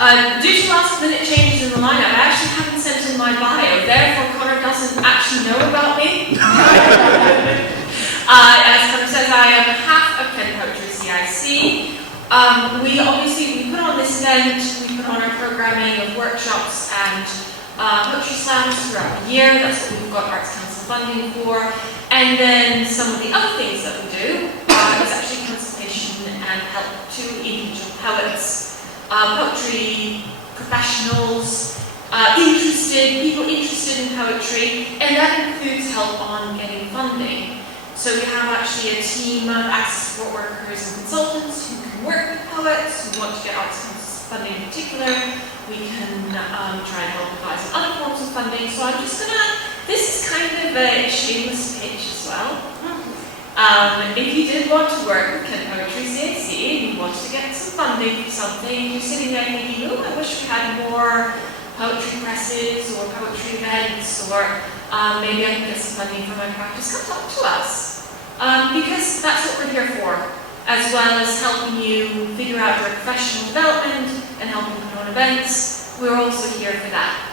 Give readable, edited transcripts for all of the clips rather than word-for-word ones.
Due to last minute changes in the lineup, I actually haven't sent in my bio, therefore Connor doesn't actually know about me. As Connor says, I am half of Kent Poetry CIC. We put on this event, we put on our programming of workshops and poetry slams throughout the year. That's what we've got Arts Council funding for. And then some of the other things that we do is actually consultation and help to individual poets, poetry professionals, people interested in poetry, and that includes help on getting funding. So we have actually a team of access support workers and consultants who can work with poets who want to get Arts Council funding in particular. We can try and help advise on other forms of funding. So I'm just this is kind of a shameless pitch as well. If you did want to work with Kent Poetry CIC, and you wanted to get some funding for something, you're sitting there thinking, oh, I wish we had more poetry presses or poetry events, or maybe I can get some funding for my practice, come talk to us. Because that's what we're here for, as well as helping you figure out your professional development and helping put on events. We're also here for that.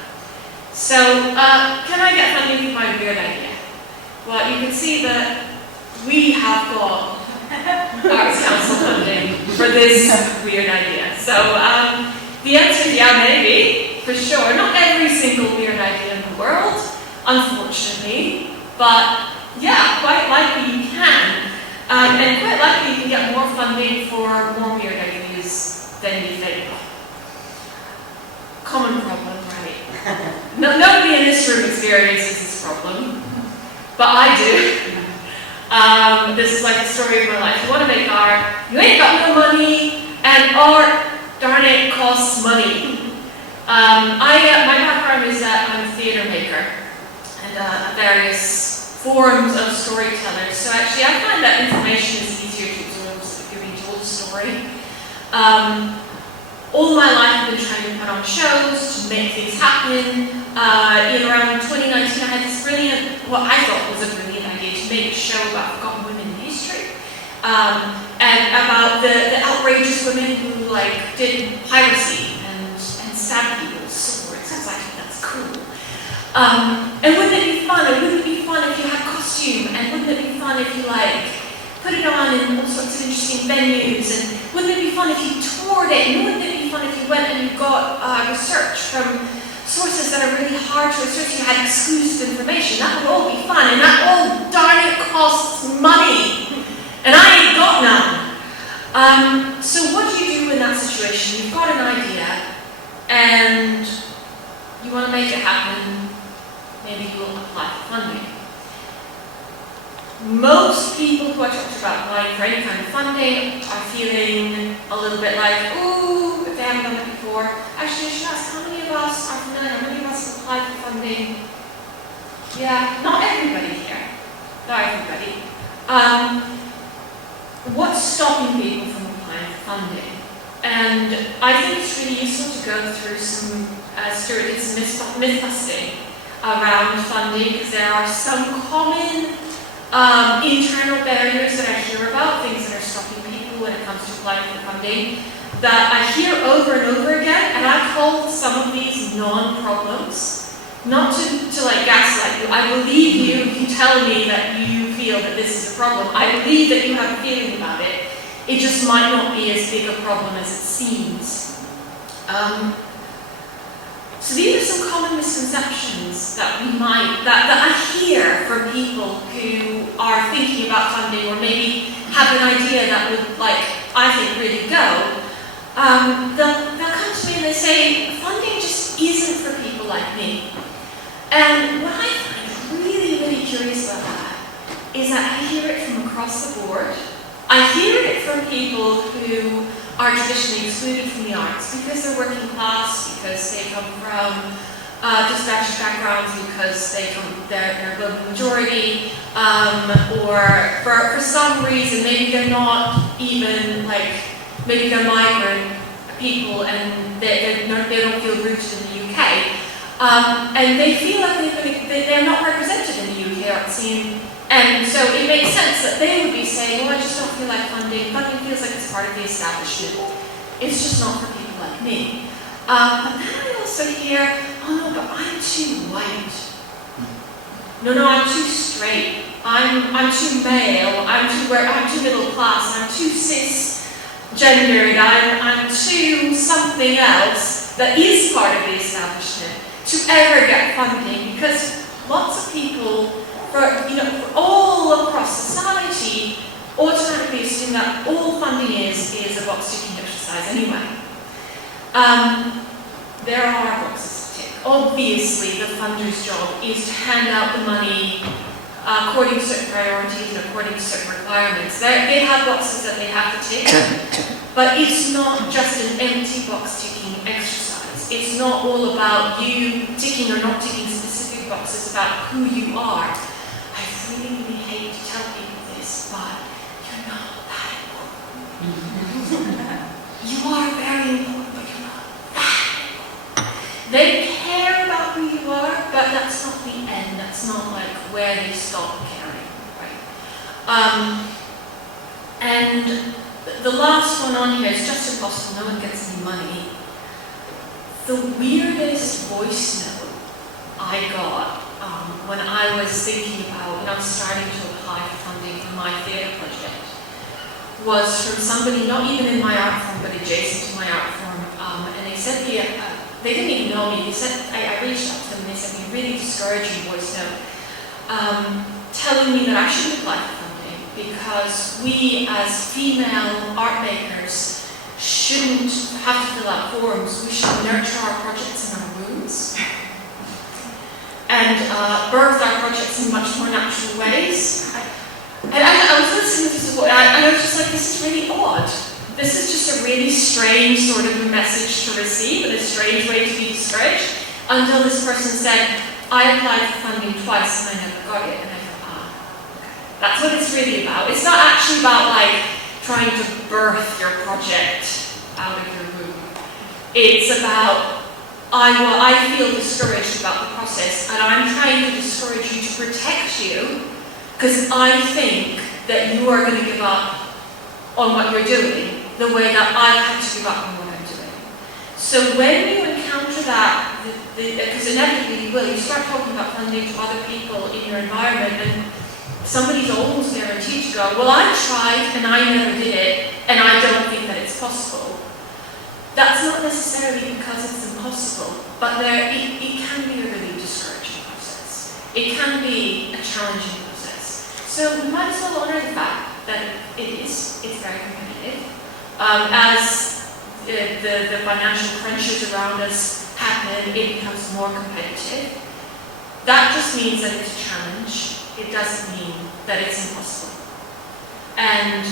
So, can I get funding for my weird idea? Well, you can see that we have got Arts Council funding for this weird idea. So, the answer is yeah, maybe, for sure. Not every single weird idea in the world, unfortunately, but yeah, quite likely you can. And quite likely you can get more funding for more weird ideas than you think. Common problem, right? Nobody in this room experiences this problem, but I do. This is like the story of my life. You want to make art, you ain't got no money, and art, darn it, costs money. My background is that I'm a theatre maker and various forms of storytellers. So actually I find that information is easier to absorb if you're being told a story. All my life I've been trying to put on shows, to make things happen. In around 2019 I had this brilliant, what I thought was a brilliant idea to make a show about forgotten women in history. And about the outrageous women who did piracy and stabbed people with swords. I was like, that's cool. And wouldn't it be fun? And wouldn't it be fun if you had costume? And wouldn't it be fun if you put it on in all sorts of interesting venues? And wouldn't it be fun if you toured it? And wouldn't it be fun if you went and you got research from sources that are really hard to research? You had exclusive information. That would all be fun. And that all, darn it, costs money. And I ain't got none. So what do you do in that situation? You've got an idea and you want to make it happen. Maybe you'll apply for funding. Most people who I talked to about applying for any kind of funding are feeling a little bit like, ooh, if they haven't done it before. Actually, I should ask, how many of us are familiar? How many of us have applied for funding? Yeah, not everybody here. Not everybody. What's stopping people from applying for funding? And I think it's really useful to go through some myth busting around funding, because there are some common internal barriers that I hear about, things that are stopping people when it comes to applying for funding, that I hear over and over again, and I call some of these non-problems. Not to gaslight you. I believe you if you tell me that you feel that this is a problem. I believe that you have a feeling about it. It just might not be as big a problem as it seems. So these are some common misconceptions that I hear from people who are thinking about funding, or maybe have an idea that would, I think, really go. They'll come to me and they say, funding just isn't for people like me. And what I find really, really curious about that is that I hear it from across the board. I hear it from people who are traditionally excluded from the arts because they're working class, because they come from disadvantaged backgrounds, because they're a global majority, or for some reason maybe they're not even maybe they're migrant people and they don't feel rooted in the UK, and they feel like they're not represented in the UK art scene. And so it makes sense that they would be saying, well, I just don't feel like funding. Funding feels like it's part of the establishment. It's just not for people like me. But then I also hear, oh no, but I'm too white. No, I'm too straight. I'm too male. I'm too middle class. I'm too cisgendered. I'm too something else that is part of the establishment to ever get funding, because lots of people, for all across society, automatically assume that all funding is a box-ticking exercise anyway. There are boxes to tick. Obviously, the funder's job is to hand out the money according to certain priorities and according to certain requirements. They have boxes that they have to tick, but it's not just an empty box-ticking exercise. It's not all about you ticking or not ticking specific boxes about who you are. I really, really hate to tell people this, but you're not that important. You are very important, but you're not that important. They care about who you are, but that's not the end. That's not like where they stop caring, right? And the last one on here is just impossible. No one gets any money. The weirdest voice note I got when I was thinking about, when I was starting to apply for funding for my theatre project, was from somebody not even in my art form, but adjacent to my art form, and they sent me they didn't even know me. I reached out to them and they sent me a really discouraging voice note, telling me that I shouldn't apply for funding because we as female art makers shouldn't have to fill out forms. We should nurture our projects in our wombs and birth our projects in much more natural ways. And I was listening to this and I was just like, this is really odd. This is just a really strange sort of a message to receive and a strange way to be discouraged, until this person said, I applied for funding twice and I never got it. And I thought, okay. That's what it's really about. It's not actually about like trying to birth your project out of your womb. It's about, I feel discouraged about the process and I'm trying to discourage you to protect you because I think that you are going to give up on what you're doing the way that I've had to give up on what I'm doing. So when you encounter that, because inevitably you will, you start talking about funding to other people in your environment and somebody's almost guaranteed to go, well, I tried and I never did it and I don't think that it's possible. That's not necessarily because it's impossible, but it can be a really discouraging process. It can be a challenging process. So we might as well honour the fact that it's very competitive. As the financial crunches around us happen, it becomes more competitive. That just means that it's a challenge. It doesn't mean that it's impossible. And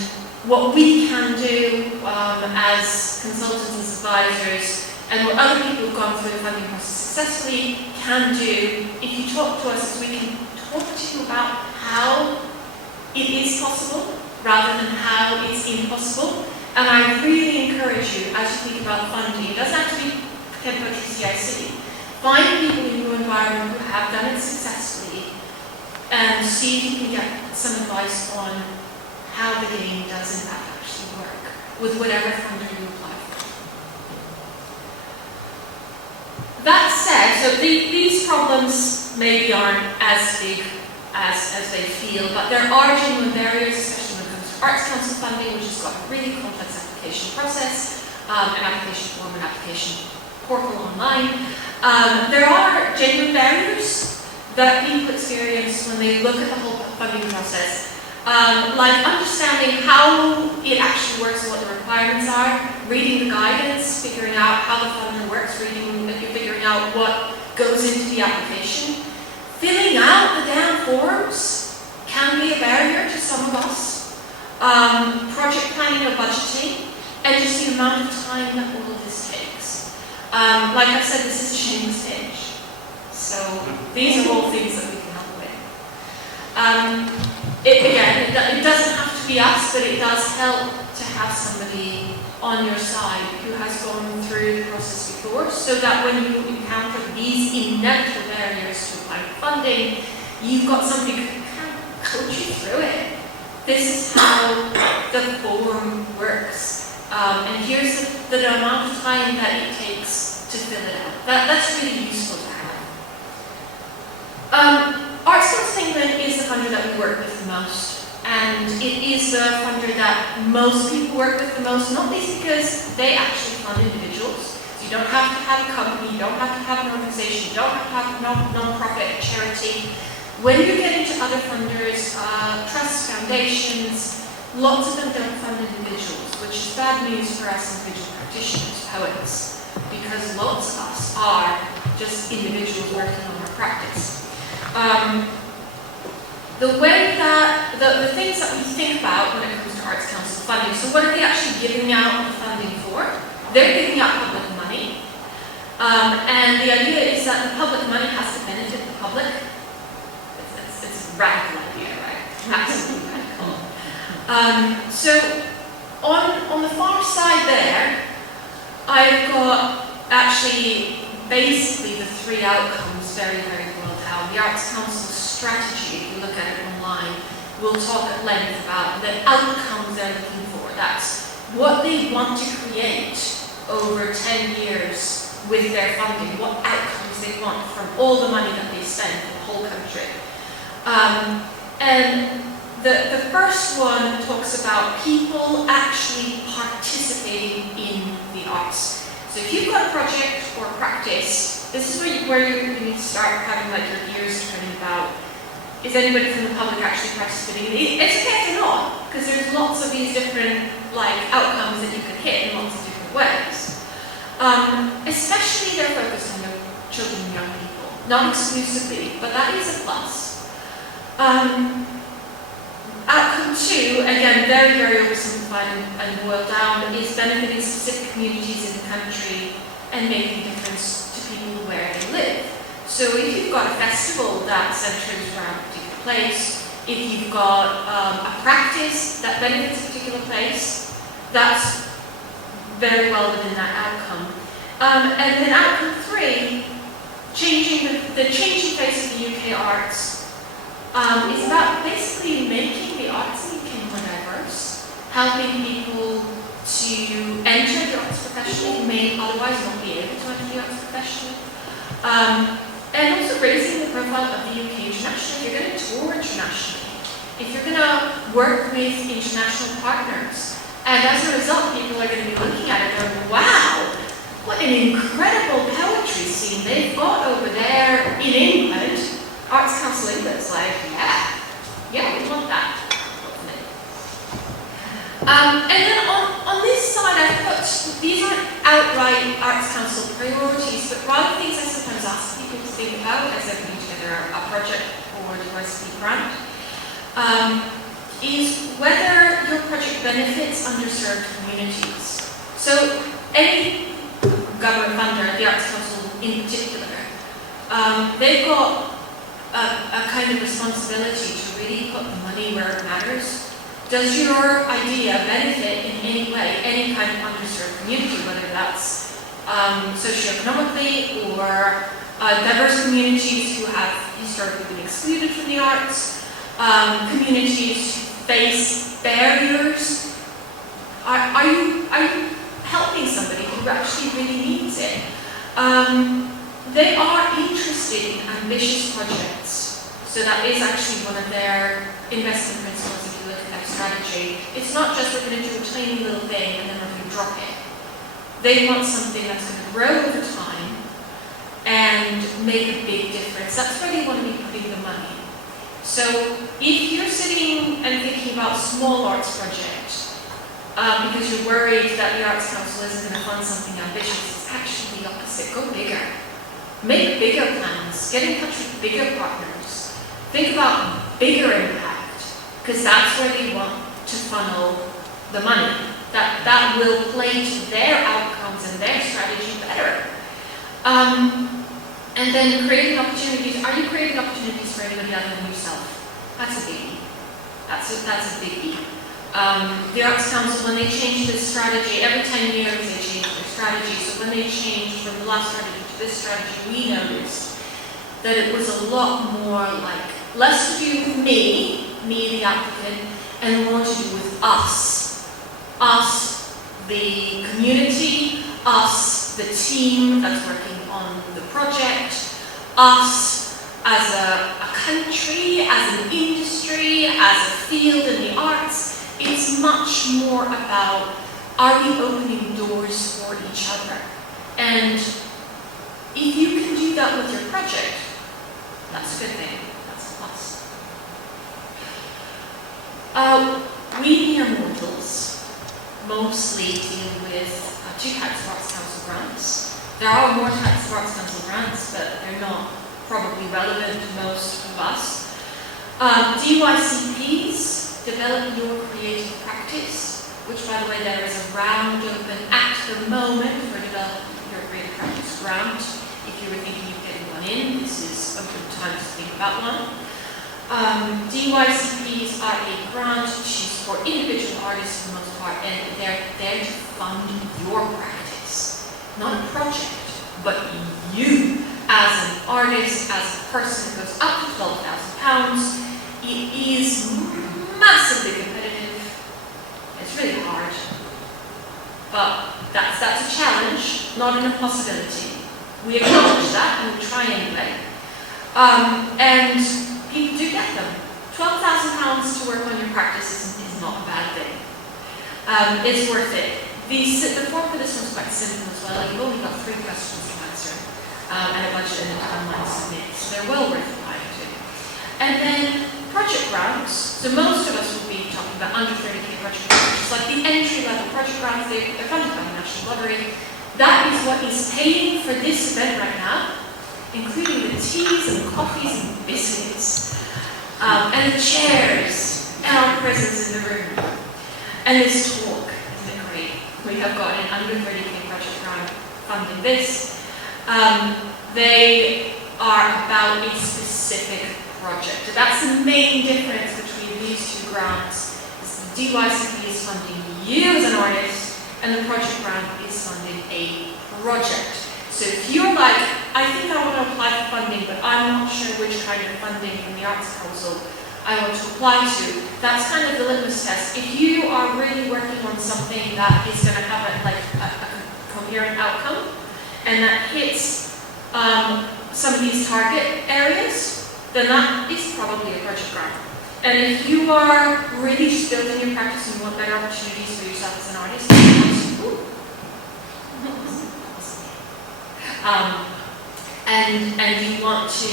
what we can do as consultants and advisors, and what other people who've gone through the funding process successfully can do, if you talk to us, is we can talk to you about how it is possible rather than how it's impossible. And I really encourage you, as you think about funding, it doesn't have to be Kent Poetry CIC. Find people in your environment who have done it successfully and see if you can get some advice on how the game does in fact actually work with whatever funder you apply for. That said, so these problems maybe aren't as big as they feel, but there are genuine barriers, especially when it comes to Arts Council funding, which has got a really complex application process, an application form, an application portal online. There are genuine barriers that people experience when they look at the whole funding process, like understanding how it actually works and what the requirements are, reading the guidance, figuring out how the funding works, figuring out what goes into the application. Filling out the damn forms can be a barrier to some of us. Project planning or budgeting, and just the amount of time that all of this takes. Like I said, this is a shameless pitch. So these are all things that we can help with. It doesn't have to be us, but it does help to have somebody on your side who has gone through the process before, so that when you encounter these inevitable barriers to applying funding, you've got somebody who can coach you through it. This is how the form works. And here's the amount of time that it takes to fill it out. That's really useful to have. Arts Council England is the funder that we work with the most, and it is the funder that most people work with the most, not least because they actually fund individuals. So you don't have to have a company, you don't have to have an organization, you don't have to have a non-profit, a charity. When you get into other funders, trusts, foundations, lots of them don't fund individuals, which is bad news for us individual practitioners, poets, because lots of us are just individuals working on our practice. The way that, the things that we think about when it comes to Arts Council funding, so what are they actually giving out the funding for? They're giving out public money, and the idea is that the public money has to benefit the public. It's a radical idea, right? Absolutely radical. So on the far side there, I've got actually basically the three outcomes very, very well down. The Arts Council strategy, if you look at it online, we'll talk at length about the outcomes they're looking for. That's what they want to create over 10 years with their funding, what outcomes they want from all the money that they spend in the whole country. And the first one talks about people actually participating in the arts. So if you've got a project or a practice, this is where you need to start having like your ears turning about, is anybody from the public actually participating in it? It's okay if they're not, because there's lots of these different like outcomes that you can hit in lots of different ways. Especially they're focused on the children and young people, not exclusively, but that is a plus. Outcome two, again, very, very oversimplified and boiled down, is benefiting specific communities in the country and making a difference to people where they live. So if you've got a festival that centers around a particular place, if you've got a practice that benefits a particular place, that's very well within that outcome. And then outcome three, changing the changing face of the UK arts, is about basically making the arts in the UK more diverse, helping people to enter the arts professionally who may otherwise not be able to enter the arts professionally, and also raising the profile of the UK internationally. If you're going to tour internationally, if you're going to work with international partners, and as a result, people are going to be looking at it going, wow, what an incredible poetry scene they've got over there in England. Arts Council England's like, yeah, we want that. And then on this side, I've put, these aren't outright Arts Council priorities, but rather things I sometimes ask people to think about as they're putting together a project or a diversity grant, is whether your project benefits underserved communities. So any government funder, the Arts Council in particular, they've got a kind of responsibility to really put the money where it matters. Does your idea benefit in any way any kind of underserved community, whether that's socioeconomically or diverse communities who have historically been excluded from the arts, communities who face barriers? Are you helping somebody who actually really needs it? They are interested in ambitious projects, so that is actually one of their investment principles if you look at their strategy. It's not just we're going to do a tiny little thing and then we're going to drop it. They want something that's going to grow over time and make a big difference. That's where they want to be putting the money. So if you're sitting and thinking about small arts projects, because you're worried that the Arts Council isn't going to fund something ambitious, it's actually the opposite. Go bigger. Make bigger plans, get in touch with bigger partners, think about bigger impact, because that's where they want to funnel the money. That will play to their outcomes and their strategy better. And then creating opportunities. Are you creating opportunities for anybody other than yourself? That's a biggie. That's a biggie. The Arts Council, when they changed this strategy, every 10 years they change their strategy. So when they changed from the last strategy to this strategy, we noticed that it was a lot more like, less to do with me the applicant, and more to do with us. Us, the community, us, the team that's working on the project, us as a country, as an industry, as a field in the arts. It's much more about, are we opening doors for each other? And if you can do that with your project, that's a good thing. That's a plus. We mere mortals mostly deal with two types of Arts Council grants. There are more types of Arts Council grants, but they're not probably relevant to most of us. DYCPs, Develop Your Creative Practice, which, by the way, there is a round open at the moment for Develop Your Creative Practice grant. If you were thinking of getting one in, this is a good time to think about one. DYCPs are a grant which is for individual artists for the most part, and they're there to fund your practice. Not a project, but you as an artist, as a person who goes up to £12,000. It is massively competitive. It's really hard. But that's a challenge, not an impossibility. We acknowledge that and we try anyway. And people do get them. £12,000 to work on your practice is not a bad thing. It's worth it. The form for this one's quite simple as well. You've only got 3 questions to answer, and a budget and a timeline to submit. So they're well worth applying to. And then project grants. So most of us will be talking about under 30k project grants, which is like the entry-level project grants. They're funded by the National Lottery. That is what is paying for this event right now, including the teas and coffees and biscuits, and the chairs, and our presence in the room, and this talk. Isn't it great? We have got an under 30k project grant funding this. They are about a specific project. That's the main difference between these two grants. The DYCP is funding you as an artist, and the project grant is funding a project. So if you're like, I think I want to apply for funding, but I'm not sure which kind of funding from the Arts Council I want to apply to, that's kind of the litmus test. If you are really working on something that is going to have a coherent outcome, and that hits some of these target areas, then that is probably a project grant. And if you are really just building your practice and you want better opportunities for yourself as an artist, and you want to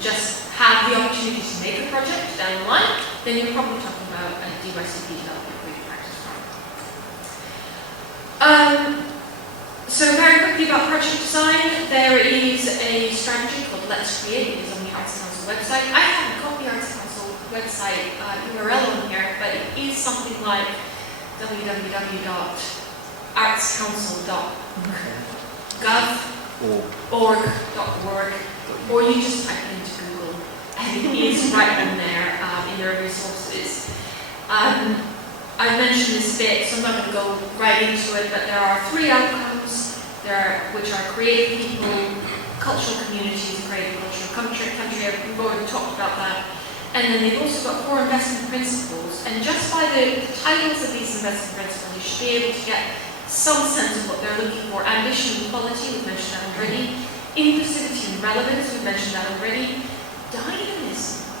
just have the opportunity to make a project down the line, then you're probably talking about a DYCP development creative practice grant. So very quickly about project design, there is a strategy called Let's Create. It is on the Arts Council website. I haven't got the Arts Council website URL on here, but it is something like www.artscouncil.gov.org, or you just type it into Google, and it is right on there in their resources. I've mentioned this bit, so I'm not going to go right into it, but there are 3 outcomes, which are creative people, cultural communities, creative cultural country. We've already talked about that. And then they've also got 4 investment principles. And just by the titles of these investment principles, you should be able to get some sense of what they're looking for. Ambition and quality, we've mentioned that already. Inclusivity and relevance, we've mentioned that already. Dynamism,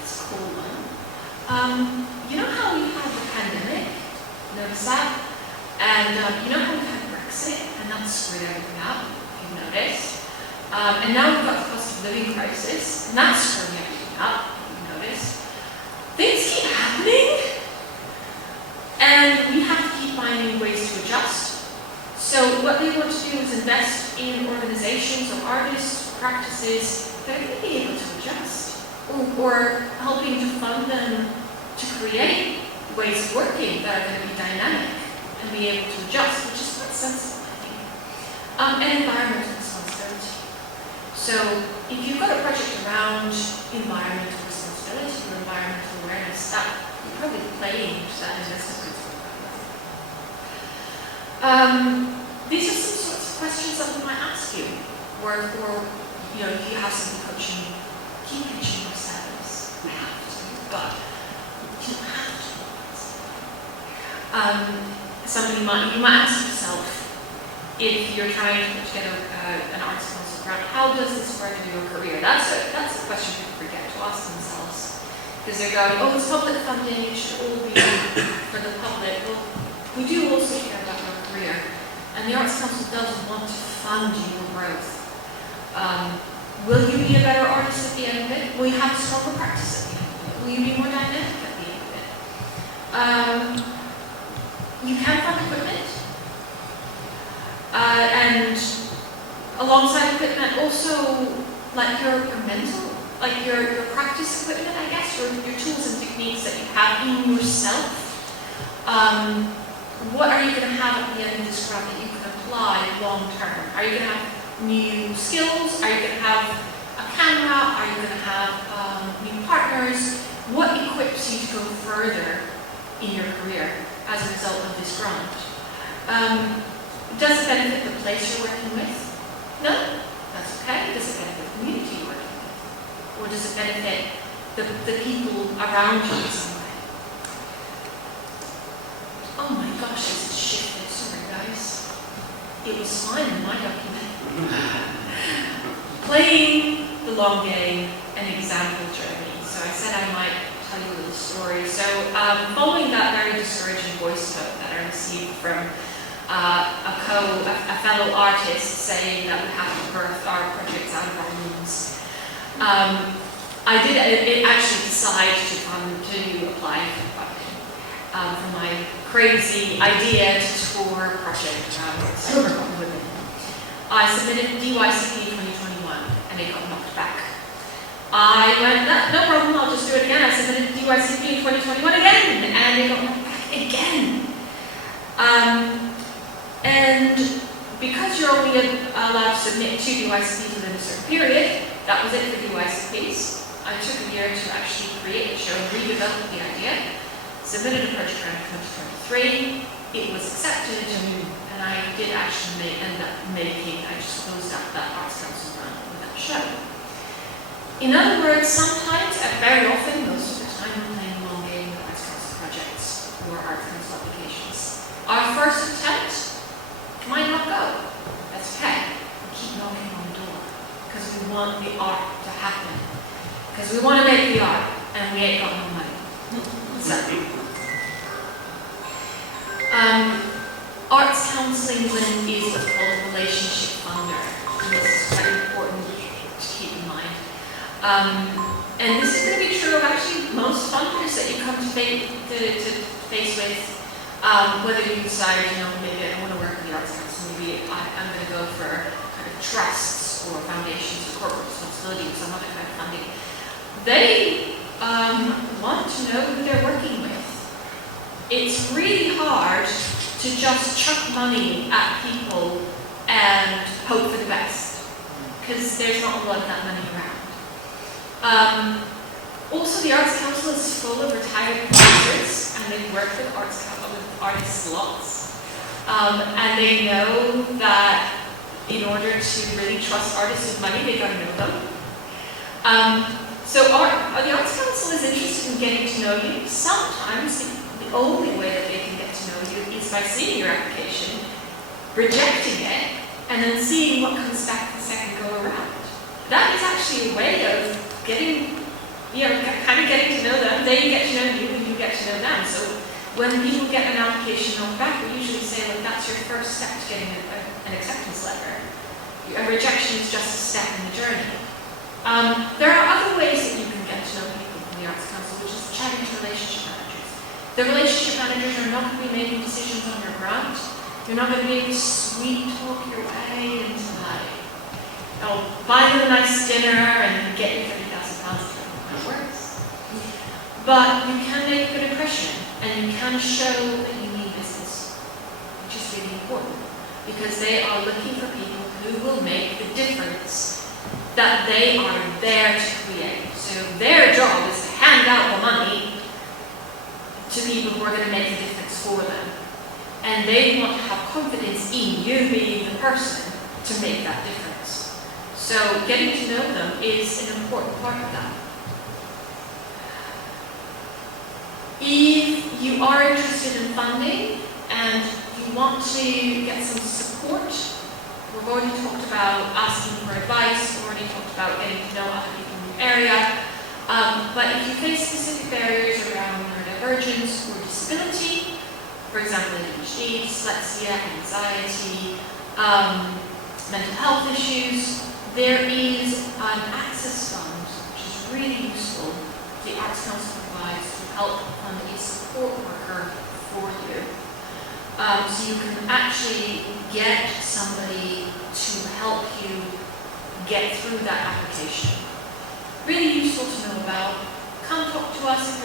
that's a cool one. You know how we had the pandemic? Notice that? And you know how we had Brexit? And that screwed everything up, if you've noticed. And now we've got the cost of living crisis, and that's screwing everything up, if you've noticed. Things keep happening, and we have to keep finding ways to adjust. So what they want to do is invest in organizations or artists, practices that are going to be able to adjust, or helping to fund them to create ways of working that are going to be dynamic and be able to adjust, which is quite sensible, I think. And environmental responsibility. So if you've got a project around environmental responsibility or environmental awareness, that you're probably playing into that investment principle. These are some sorts of questions that we might ask you, or if you have something coaching, keep pitching yourselves. You have to, but you don't have to. You might ask yourself, if you're trying to put together an arts council grant, how does this further your career? That's a question people forget to ask themselves. Because they're going, oh, it's public funding, it should all be for the public. Well, we do also care about your career. And the Arts Council does want to fund your growth. Will you be a better artist at the end of it? Will you have stronger practice at the end of it? Will you be more dynamic at the end of it? You can fund equipment. And alongside equipment, also like your mental, like your practice equipment, I guess, your tools and techniques that you have in yourself. What are you going to have at the end of this grant that you can apply long term? Are you going to have new skills? Are you going to have a camera? Are you going to have new partners? What equips you to go further in your career as a result of this grant? Does it benefit the place you're working with? No? That's okay. Does it benefit the community you're working with? Or does it benefit the people around you in some way? Oh my gosh, this is shifted. Sorry guys. It was fine in my document. Playing the long game, an example journey. So I said I might tell you a little story. So following that very discouraging voice note that I received from a fellow artist saying that we have to birth our projects out of our wombs, I did actually decide to apply for funding for my crazy idea to tour project around women. I submitted DYCP 2021 and it got knocked back. I went, no problem, I'll just do it again. I submitted DYCP 2021 again and it got knocked back again. And because you're only allowed to submit 2 DYCPs within a certain period, that was it for DYCPs. I took a year to actually create the show and redevelop the idea. Submitted a project grant in 2023. It was accepted, and I did actually end up making, I just closed out that Arts Council grant with that show. In other words, sometimes, and very often, most of the time, we're playing a long game with Arts Council projects or Arts Council applications. Our first attempt might not go. That's okay. We keep knocking on the door because we want the art to happen. Because we want to make the art, and we ain't got no money. So, Arts Council England is what's called a relationship funder. And this is quite important to keep in mind. And this is going to be true of actually most funders that you come to face with. Whether you decide, maybe I don't want to work with the Arts Council, maybe I'm going to go for kind of trusts or foundations or corporate responsibility or some other kind of funding. They want to know who they're working with. It's really hard to just chuck money at people and hope for the best, because there's not a lot of that money around. Also, the Arts Council is full of retired producers, and they've worked with artists lots. And they know that in order to really trust artists with money, they've got to know them. So the Arts Council is interested in getting to know you. Sometimes the only way that they can get to know you is by seeing your application, rejecting it, and then seeing what comes back the second go around. That is actually a way of getting, kind of getting to know them. They get to know you, and you get to know them. So when people get an application knocked back, we usually say, look, that's your first step to getting an acceptance letter. A rejection is just a step in the journey. There are other ways that you can get to know people from the Arts Council, which is chatting to relationship managers. The relationship managers are not going to be making decisions on your grant. You're not going to be able to sweet talk your way into buy them a nice dinner and get you £30,000 to works. But you can make a good impression, and you can show that you mean business, which is really important, because they are looking for people who will make the difference that they are there to create. So their job is to hand out the money to people who are going to make the difference for them. And they want to have confidence in you being the person to make that difference. So getting to know them is an important part of that. If you are interested in funding and you want to get some support We've already talked about asking for advice, we've already talked about getting to know other people in the area. But if you face specific barriers around neurodivergence or disability, for example, ADHD, dyslexia, anxiety, mental health issues, there is an access fund, which is really useful, the Arts Council provides to help fund a support worker for you. So you can actually get somebody to help you get through that application. Really useful to know about. Come talk to us if